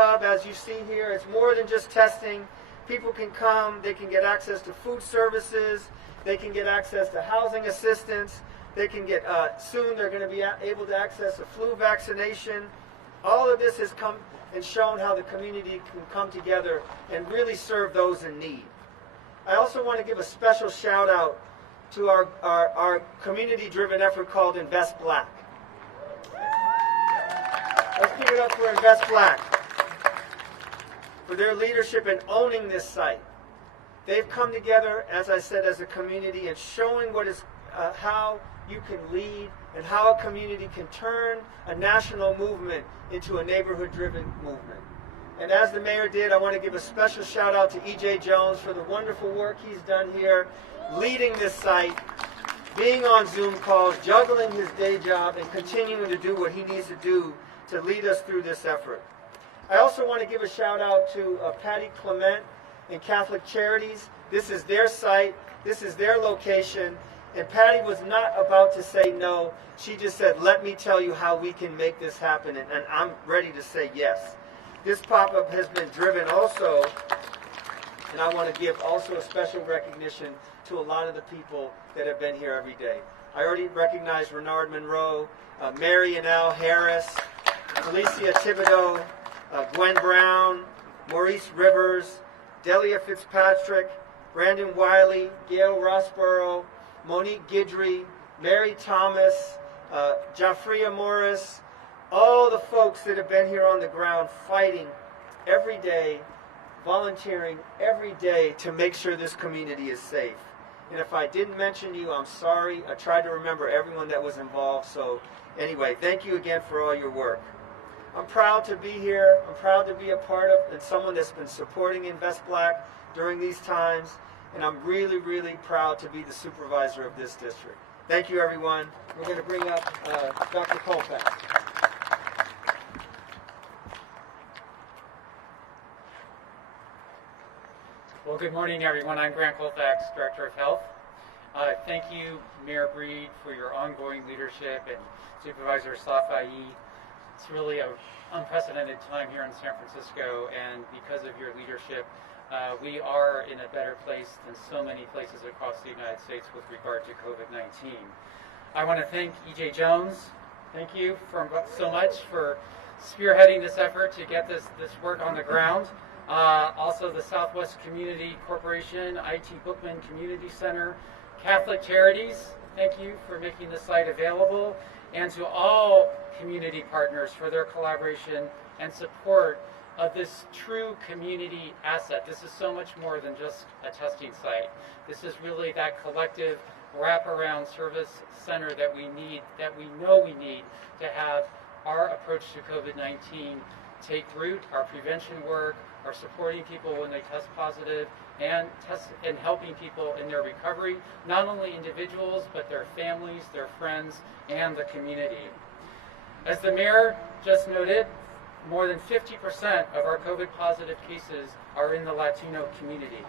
hub, as you see here. It's more than just testing. People can come, they can get access to food services, they can get access to housing assistance, they can get, soon they're going to be able to access a flu vaccination. All of this has come and shown how the community can come together and really serve those in need. I also want to give a special shout out to our community-driven effort called Invest Black. Let's give it up for Invest Black, for their leadership in owning this site. They've come together, as I said, as a community and showing what is how you can lead and how a community can turn a national movement into a neighborhood-driven movement. And as the mayor did, I want to give a special shout out to E.J. Jones for the wonderful work he's done here, leading this site, being on Zoom calls, juggling his day job, and continuing to do what he needs to do to lead us through this effort. I also want to give a shout out to Patty Clement and Catholic Charities. This is their site, this is their location, and Patty was not about to say no. She just said, let me tell you how we can make this happen, and I'm ready to say yes. This pop-up has been driven also, and I want to give also a special recognition to a lot of the people that have been here every day. I already recognized Renard Monroe, Mary and Al Harris, Alicia Thibodeau, Gwen Brown, Maurice Rivers, Delia Fitzpatrick, Brandon Wiley, Gail Rossborough, Monique Guidry, Mary Thomas, Jafria Morris, all the folks that have been here on the ground fighting every day, volunteering every day to make sure this community is safe. And if I didn't mention you, I'm sorry. I tried to remember everyone that was involved. So anyway, thank you again for all your work. I'm proud to be here. I'm proud to be a part of and someone that's been supporting Invest Black during these times. And I'm really, really proud to be the supervisor of this district. Thank you, everyone. We're going to bring up Dr. Colfax. Well, good morning, everyone. I'm Grant Colfax, Director of Health. Thank you, Mayor Breed, for your ongoing leadership, and Supervisor Safai. It's really an unprecedented time here in San Francisco, and because of your leadership, we are in a better place than so many places across the United States with regard to COVID-19. I want to thank E.J. Jones. Thank you so much for spearheading this effort to get this work on the ground. Also the Southwest Community Corporation, IT Bookman Community Center, Catholic Charities, thank you for making the site available, and to all community partners for their collaboration and support of this true community asset. This is so much more than just a testing site. This is really that collective wraparound service center that we need, that we know we need to have our approach to COVID-19 take root, our prevention work, our supporting people when they test positive, and helping people in their recovery, not only individuals, but their families, their friends, and the community. As the mayor just noted, more than 50% of our COVID positive cases are in the Latino community.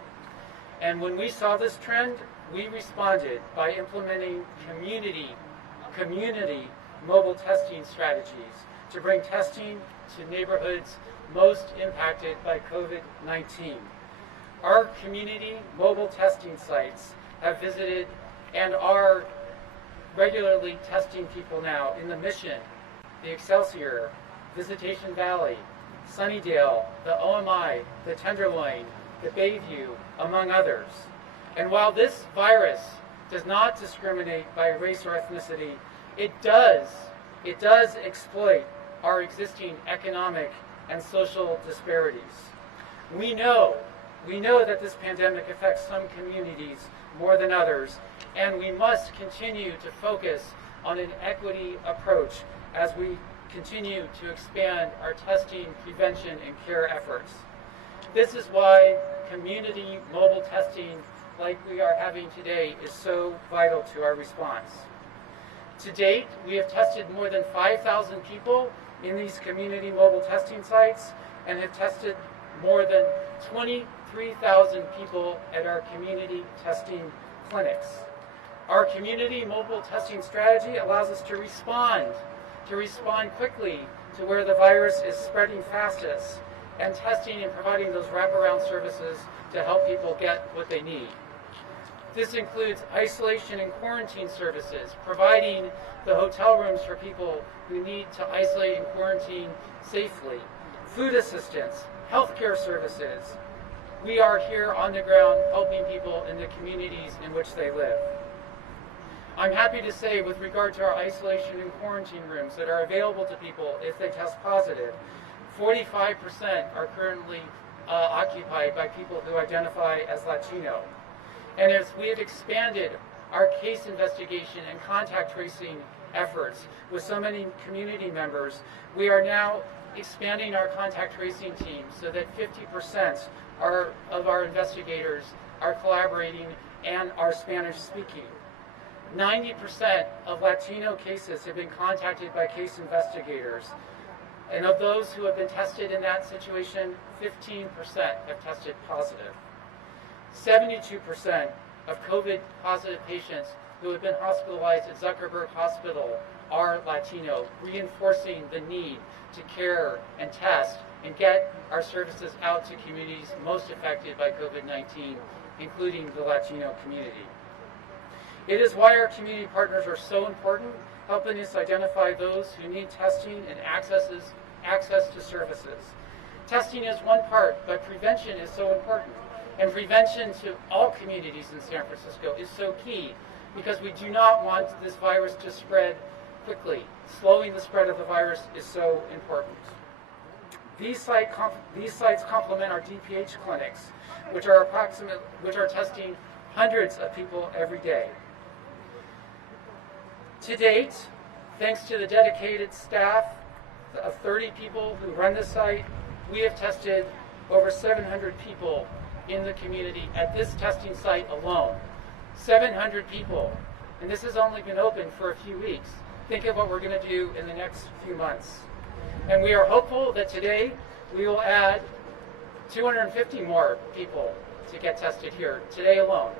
And when we saw this trend, we responded by implementing community mobile testing strategies to bring testing to neighborhoods most impacted by COVID-19. Our community mobile testing sites have visited and are regularly testing people now in the Mission, the Excelsior, Visitation Valley, Sunnydale, the OMI, the Tenderloin, the Bayview, among others. And while this virus does not discriminate by race or ethnicity, it does exploit our existing economic and social disparities. We know that this pandemic affects some communities more than others, and we must continue to focus on an equity approach as we continue to expand our testing, prevention, and care efforts. This is why community mobile testing like we are having today is so vital to our response. To date, we have tested more than 5,000 people in these community mobile testing sites and have tested more than 23,000 people at our community testing clinics. Our community mobile testing strategy allows us to respond quickly to where the virus is spreading fastest and testing and providing those wraparound services to help people get what they need. This includes isolation and quarantine services, providing the hotel rooms for people who need to isolate and quarantine safely, food assistance, healthcare services. We are here on the ground helping people in the communities in which they live. I'm happy to say, with regard to our isolation and quarantine rooms that are available to people if they test positive, 45% are currently occupied by people who identify as Latino. And as we have expanded our case investigation and contact tracing efforts with so many community members, we are now expanding our contact tracing team so that 50% of our investigators are collaborating and are Spanish speaking. 90% of Latino cases have been contacted by case investigators. And of those who have been tested in that situation, 15% have tested positive. 72% of COVID positive patients who have been hospitalized at Zuckerberg Hospital are Latino, reinforcing the need to care and test and get our services out to communities most affected by COVID-19, including the Latino community. It is why our community partners are so important, helping us identify those who need testing and access to services. Testing is one part, but prevention is so important. And prevention to all communities in San Francisco is so key, because we do not want this virus to spread quickly. Slowing the spread of the virus is so important. These sites complement our DPH clinics, which are testing hundreds of people every day. To date, thanks to the dedicated staff of 30 people who run the site, we have tested over 700 people in the community at this testing site alone. 700 people, and this has only been open for a few weeks. Think of what we're going to do in the next few months. And we are hopeful that today we will add 250 more people to get tested here, today alone.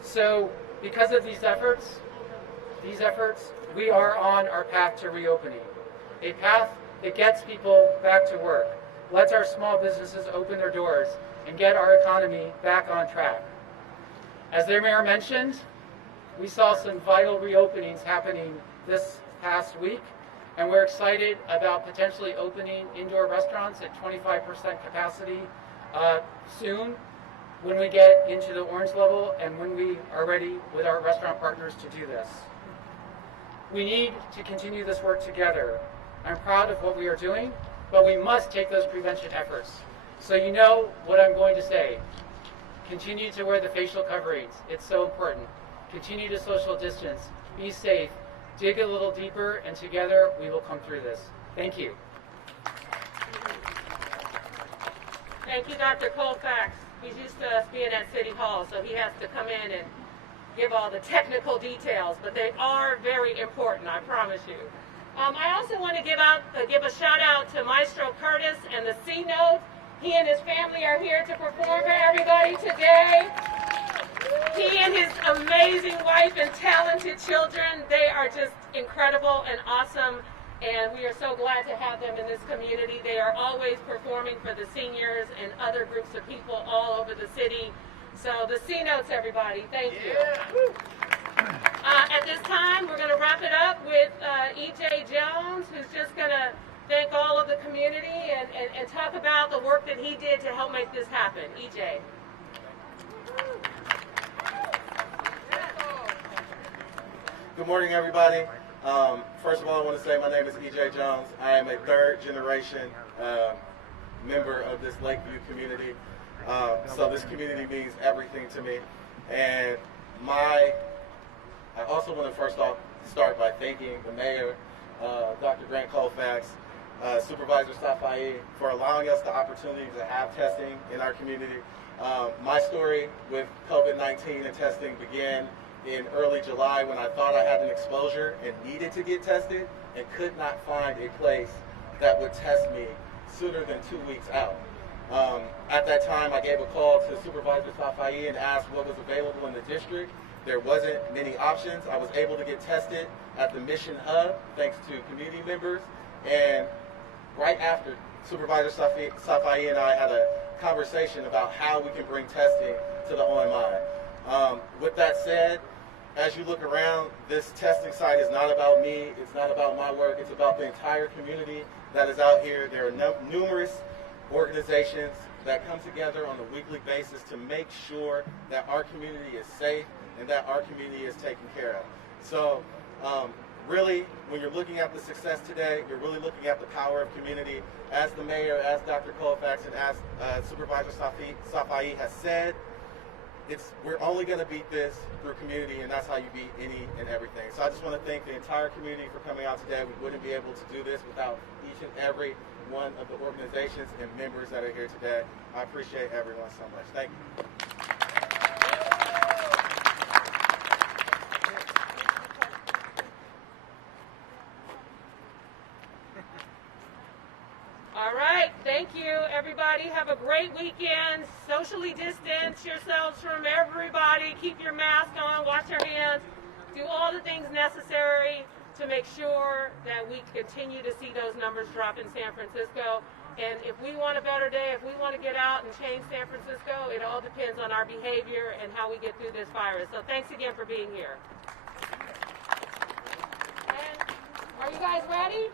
So because of these efforts, we are on our path to reopening. A path that gets people back to work, lets our small businesses open their doors, and get our economy back on track. As their mayor mentioned, we saw some vital reopenings happening this past week, and we're excited about potentially opening indoor restaurants at 25% capacity soon when we get into the orange level and when we are ready with our restaurant partners to do this. We need to continue this work together. I'm proud of what we are doing, but we must take those prevention efforts. So you know what I'm going to say. Continue to wear the facial coverings. It's so important. Continue to social distance. Be safe. Dig a little deeper, and together we will come through this. Thank you. Thank you, Dr. Colfax. He's used to us being at City Hall, so he has to come in and give all the technical details, but they are very important, I promise you. I also want to give a shout out to Maestro Curtis and the C Note. He and his family are here to perform for everybody today. He and his amazing wife and talented children, they are just incredible and awesome, and we are so glad to have them in this community. They are always performing for the seniors and other groups of people all over the city. So the C Notes, everybody, thank you. At this time, we're going to wrap it up with E.J. Jones, who's just going to thank all of the community and talk about the work that he did to help make this happen. E.J. Good morning, everybody. First of all, I want to say my name is E.J. Jones. I am a third-generation member of this Lakeview community. So this community means everything to me. And I also want to first off start by thanking the mayor, Dr. Grant Colfax, Supervisor Safai, for allowing us the opportunity to have testing in our community. My story with COVID-19 and testing began in early July when I thought I had an exposure and needed to get tested and could not find a place that would test me sooner than 2 weeks out. At that time, I gave a call to Supervisor Safai and asked what was available in the district. There wasn't many options. I was able to get tested at the Mission Hub, thanks to community members. And right after Supervisor Safai and I had a conversation about how we can bring testing to the OMI. With that said, as you look around, this testing site is not about me, it's not about my work, it's about the entire community that is out here. There are numerous organizations that come together on a weekly basis to make sure that our community is safe and that our community is taken care of. So really, when you're looking at the success today, you're really looking at the power of community. As the mayor, as Dr. Colfax, and as Supervisor Safai has said, we're only going to beat this through community, and that's how you beat any and everything. So I just want to thank the entire community for coming out today. We wouldn't be able to do this without each and every one of the organizations and members that are here today. I appreciate everyone so much. Thank you. All right, thank you, everybody. Have a great weekend. Socially distance yourselves from everybody. Keep your mask on, wash your hands, do all the things necessary to make sure that we continue to see those numbers drop in San Francisco. And if we want a better day, if we want to get out and change San Francisco, it all depends on our behavior and how we get through this virus. So thanks again for being here. And are you guys ready?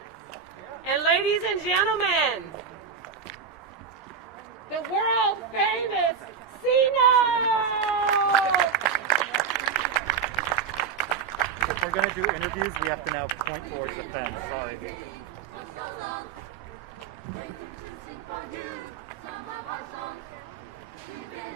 And ladies and gentlemen, the world famous Cino! If we're going to do interviews, we have to now point towards the pen. Sorry.